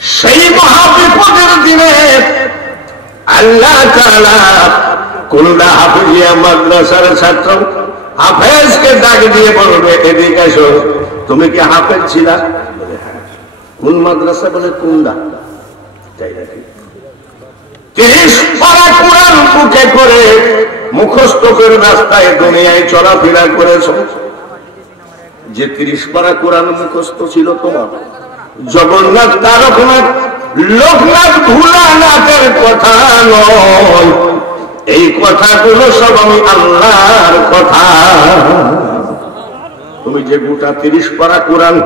সেই মহাবিপদের দিনে আল্লাহ তাআলা কুলনা হাফিজিয়া মাদ্রাসার ছাত্র হাফেজকে ডাক দিয়ে বলবে, এদিকে এসো, তুমি কি হাফেজ ছিলা? কোন মাদ্রাসা? বলে কুন্দা। তাই নাকি? 30 পারা কোরআন বুকে করে মুখস্থ করে রাস্তায় দুনিয়ায় চলাফেরা করেছ। যে 30 পারা কোরআন মুখস্থ ছিল তোমার, জগন্নাথ, তারকনাথ, লোকনাথ, ভোলানাথের কথা নয়, এই কথাগুলো সব আমি আল্লাহর কথা। তুমি যে গোটা 30 পারা কোরআন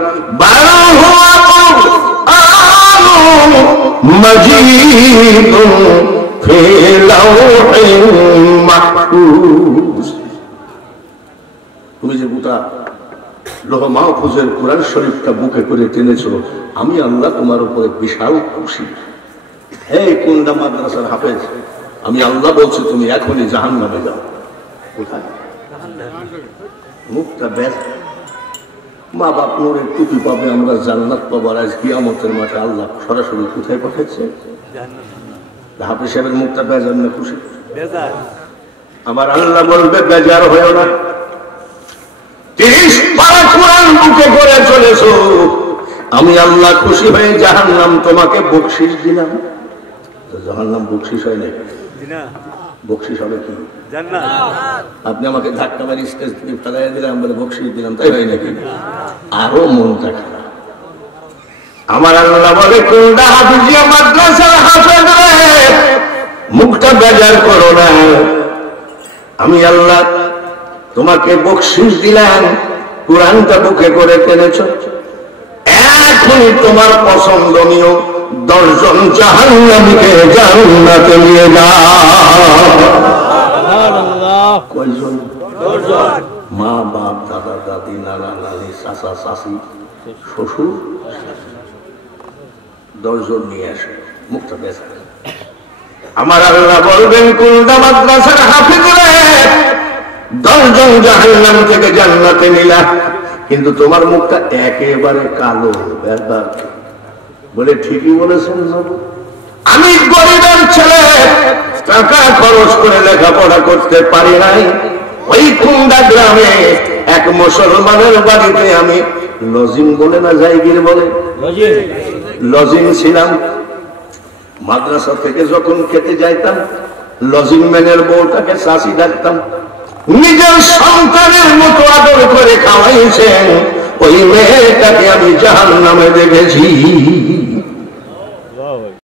তুমি যে গোটা লোহ মাহফুজের কোরআন শরীফটা বুকে করে টেনেছো, আমি আল্লাহ তোমার উপরে বিশাল খুশি। হে কুন্দা মাদ্রাসার হাফেজ, আমি আল্লাহ বলছি তুমি এখনই জাহান্নামে যাও। কোথায়? মুখটা ব্যস্ত। মা বাপ নূরের টুপি পাবে, আমরা জান্নাত পাবো। আজ কিয়ামতের মাঠে আল্লাহ সরাসরি কোথায় পাঠাচ্ছে? হাফেজ সাহেবের মুখটা বেজার না খুশি? আমার আল্লাহ বলবে বেজার হয়েও না। 30 পারা কোরআন বুকে করে চলেছো, আমি আল্লাহ খুশি হয়ে জাহান্নাম তোমাকে বকশিস দিলাম। জাহান্নাম বকশিস হয় নাকি? বকশিস হবে কি? আপনি আমাকে ধাক্কা মারি স্টেজ থেকে ফেলাই দিলাম, বলে বকশিস দিলাম, তাই হয় নাকি? আরো মনটা খারাপ। আমার আল্লাহ বলে, কুন্দা হাফিজিয়া মাদ্রাসার হাফেজ রে, মুখটা বেজার করো না, আমি আল্লাহ তোমাকে বকশিস দিলাম, কোরআনটা বুকে করে টেনেছ। এখনই তোমার পছন্দনীয় 10 জন জাহান্নামীকে জান্নাতে নিয়ে যাও। কয়জন? 10 জন। মা বাপ, দাদা দাদি, নানা নানি, চাচা চাচি, শ্বশুর, 10 জন নিয়ে আসে। মুখটা বেঁচে আমার আল্লাহ বলবেন, কুন্দা মাদ্রাসার হাফেজ রে, 10 জন জাহান্নাম থেকে জান্নাতে নিলা, কিন্তু তোমার মুখটা একেবারে কালো। বলে ঠিকই বলেছেন, আমি গরিবের ছেলে, টাকা খরচ করে লেখাপড়া করতে পারি নাই। ওই কুন্দা গ্রামে এক মুসলমানের বাড়িতে আমি লজিং বলে না জায়গির বলে লজিং ছিলাম। মাদ্রাসা থেকে যখন খেতে যাইতাম, লজিং ম্যানের বউটাকে চাষি ডাকতাম, নিজের সন্তানের মতো আদর করে খাওয়াইছেন। ওই মেয়েটাকে আমি জাহান্নামে দেখেছি।